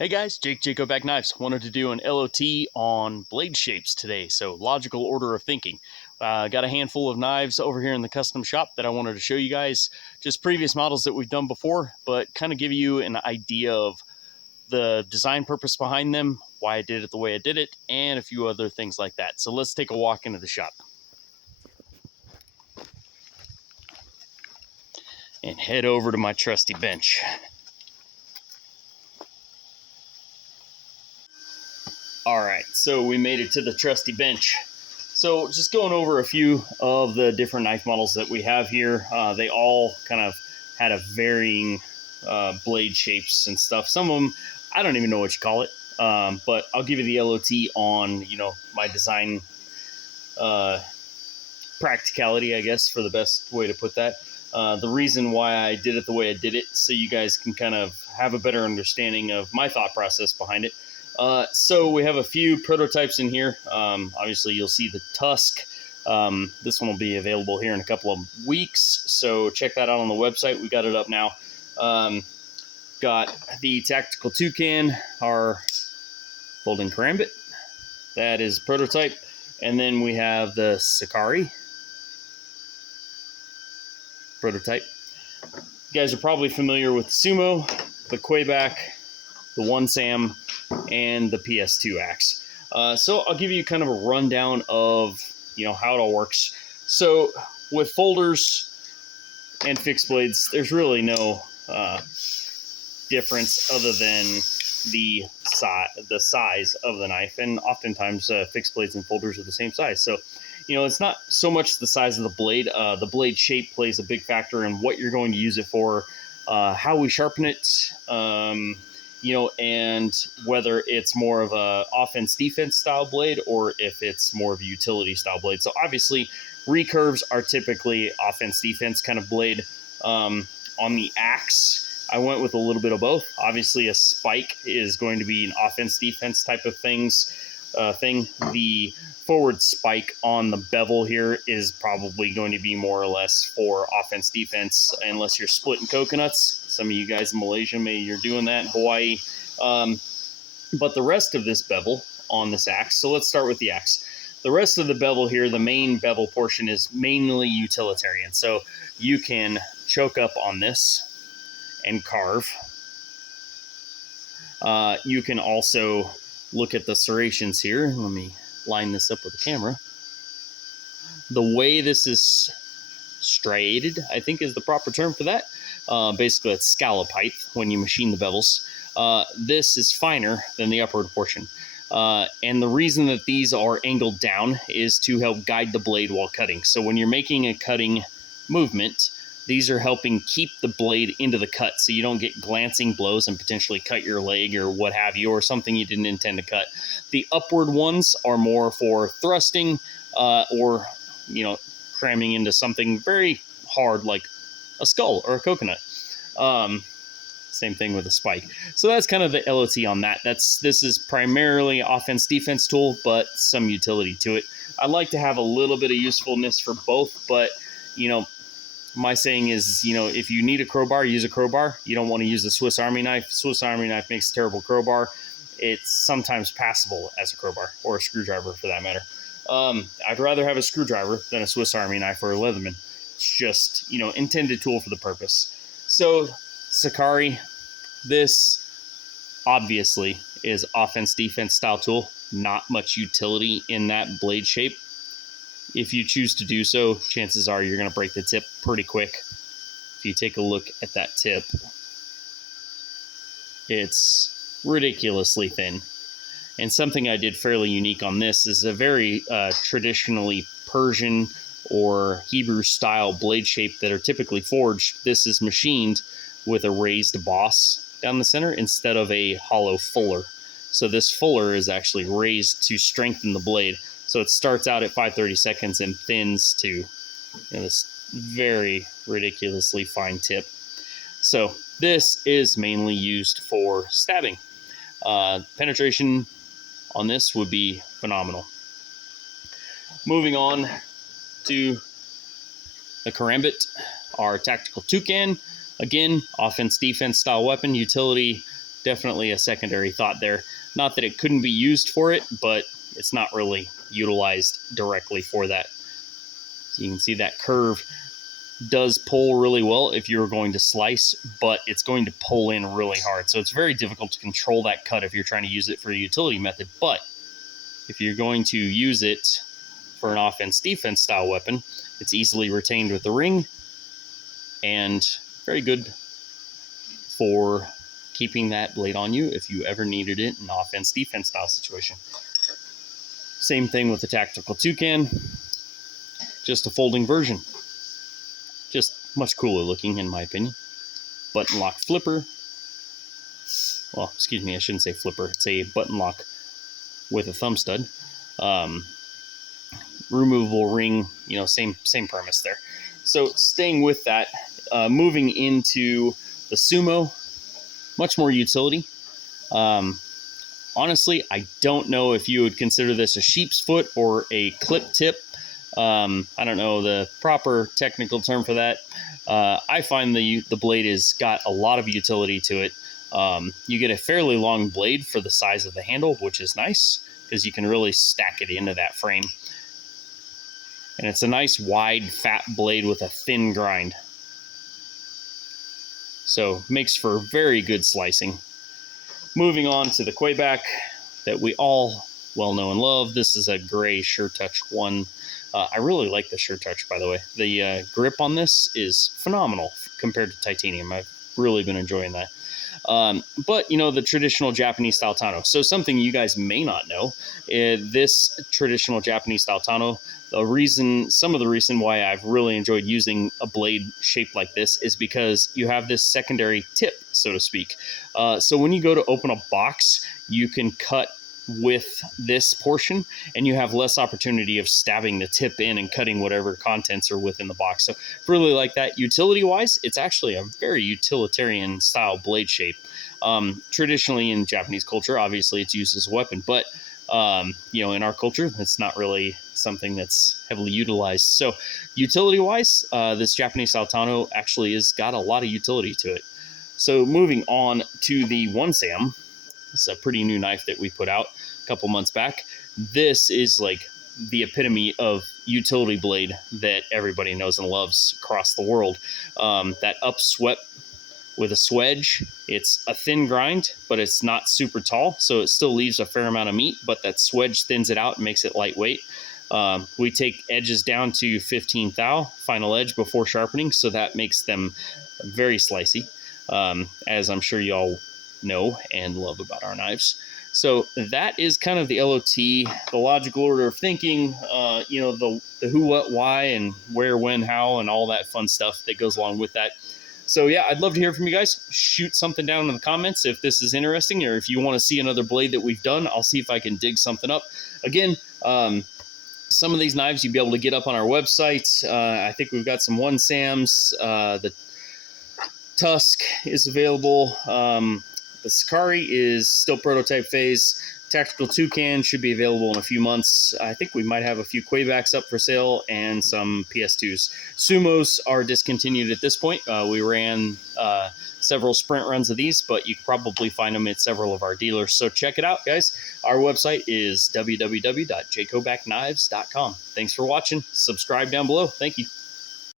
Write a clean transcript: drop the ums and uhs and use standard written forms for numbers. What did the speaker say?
Hey guys, Jake Hoback Knives. Wanted to do an LOT on blade shapes today, so logical order of thinking. Got a handful of knives over here in the custom shop that I wanted to show you guys. Just previous models that we've done before, but kind of give you an idea of the design purpose behind them, why I did it the way I did it, and a few other things like that. So let's take a walk into the shop and head over to my trusty bench. All right, so we made it to the trusty bench. So just going over a few of the different knife models that we have here. They all kind of had a varying blade shapes and stuff. Some of them, I don't even know what you call it, but I'll give you the LOT on, my design practicality, I guess, for the best way to put that. The reason why I did it the way I did it, so you guys can kind of have a better understanding of my thought process behind it. So we have a few prototypes in here. Obviously, you'll see the Tusk. This one will be available here in a couple of weeks, so check that out on the website. We got it up now. Got the Tactical Toucan, our folding Karambit. That is prototype. And then we have the Sakari prototype. You guys are probably familiar with Sumo, the Quayback, the One Sam, and the PS2 axe. So I'll give you kind of a rundown of how it all works. So with folders and fixed blades, there's really no difference other than the size of the knife, and oftentimes fixed blades and folders are the same size. So it's not so much the size of the blade. The blade shape plays a big factor in what you're going to use it for, how we sharpen it, and whether it's more of a offense-defense style blade or if it's more of a utility style blade. So obviously, recurves are typically offense-defense kind of blade. On the axe, I went with a little bit of both. Obviously, a spike is going to be an offense-defense type of thing. The forward spike on the bevel here is probably going to be more or less for offense-defense, unless you're splitting coconuts. Some of you guys in Malaysia, maybe you're doing that in Hawaii. But the rest of this bevel on this axe, so let's start with the axe. The rest of the bevel here, the main bevel portion, is mainly utilitarian. So you can choke up on this and carve. You can also look at the serrations here. Let me line this up with the camera. The way this is striated, I think, is the proper term for that. Basically, it's scallop height when you machine the bevels. This is finer than the upward portion. And the reason that these are angled down is to help guide the blade while cutting. So when you're making a cutting movement, these are helping keep the blade into the cut so you don't get glancing blows and potentially cut your leg or what have you, or something you didn't intend to cut. The upward ones are more for thrusting or, cramming into something very hard like a skull or a coconut. Same thing with a spike. So that's kind of the LOT on that. This is primarily offense-defense tool, but some utility to it. I'd like to have a little bit of usefulness for both, but, my saying is, if you need a crowbar, use a crowbar. You don't want to use a Swiss Army knife. Swiss Army knife makes a terrible crowbar. It's sometimes passable as a crowbar, or a screwdriver for that matter. I'd rather have a screwdriver than a Swiss Army knife or a Leatherman. It's just, intended tool for the purpose. So Sakari, this obviously is offense-defense style tool. Not much utility in that blade shape. If you choose to do so, chances are you're going to break the tip pretty quick. If you take a look at that tip, it's ridiculously thin. And something I did fairly unique on this is a very traditionally Persian or Hebrew style blade shape that are typically forged. This is machined with a raised boss down the center instead of a hollow fuller. So this fuller is actually raised to strengthen the blade. So it starts out at 5/32 seconds and thins to this very ridiculously fine tip. So this is mainly used for stabbing. Penetration on this would be phenomenal. Moving on to the Karambit, our Tactical Toucan. Again, offense-defense style weapon. Utility definitely a secondary thought there. Not that it couldn't be used for it, but it's not really utilized directly for that. So you can see that curve does pull really well if you're going to slice, but it's going to pull in really hard. So it's very difficult to control that cut if you're trying to use it for a utility method. But if you're going to use it for an offense-defense style weapon, it's easily retained with the ring and very good for keeping that blade on you if you ever needed it in an offense-defense style situation. Same thing with the Tactical Toucan, just a folding version. Just much cooler looking, in my opinion. Button lock flipper. Well, excuse me, I shouldn't say flipper. It's a button lock with a thumb stud. Removable ring, you know, same premise there. So staying with that, moving into the Sumo, much more utility. Honestly, I don't know if you would consider this a sheep's foot or a clip tip. I don't know the proper technical term for that. I find the blade has got a lot of utility to it. You get a fairly long blade for the size of the handle, which is nice because you can really stack it into that frame. And it's a nice wide fat blade with a thin grind. So makes for very good slicing. Moving on to the Hoback that we all well know and love. This is a gray SureTouch 1. I really like the SureTouch, by the way. The grip on this is phenomenal compared to titanium. I've really been enjoying that. But, you know, the traditional Japanese style Tano. So something you guys may not know, this traditional Japanese style Tano, some of the reason why I've really enjoyed using a blade shaped like this is because you have this secondary tip, so to speak. So when you go to open a box, you can cut with this portion and you have less opportunity of stabbing the tip in and cutting whatever contents are within the box. So really like that. Utility wise, it's actually a very utilitarian style blade shape. Traditionally in Japanese culture, obviously it's used as a weapon, but you know, in our culture, it's not really something that's heavily utilized. So utility wise, this Japanese style Tano actually has got a lot of utility to it. So moving on to the One Sam. It's a pretty new knife that we put out a couple months back. This is like the epitome of utility blade that everybody knows and loves across the world. That upswept with a swedge. It's a thin grind, but it's not super tall, so it still leaves a fair amount of meat, but that swedge thins it out and makes it lightweight. We take edges down to 15 thou, final edge before sharpening, so that makes them very slicey, as I'm sure y'all know and love about our knives. So that is kind of the LOT, the logical order of thinking, you know, the who, what, why, and where, when, how, and all that fun stuff that goes along with that. So yeah, I'd love to hear from you guys. Shoot something down in the comments if this is interesting, or if you want to see another blade that we've done. I'll see if I can dig something up. Again, some of these knives you'll be able to get up on our website. I think we've got some One Sams. The Tusk is available. The Sakari is still prototype phase. Tactical Toucan should be available in a few months. I think we might have a few Hobacks up for sale and some PS2s. Sumos are discontinued at this point. We ran several sprint runs of these, but you can probably find them at several of our dealers. So check it out, guys. Our website is www.jhobackknives.com. Thanks for watching. Subscribe down below. Thank you.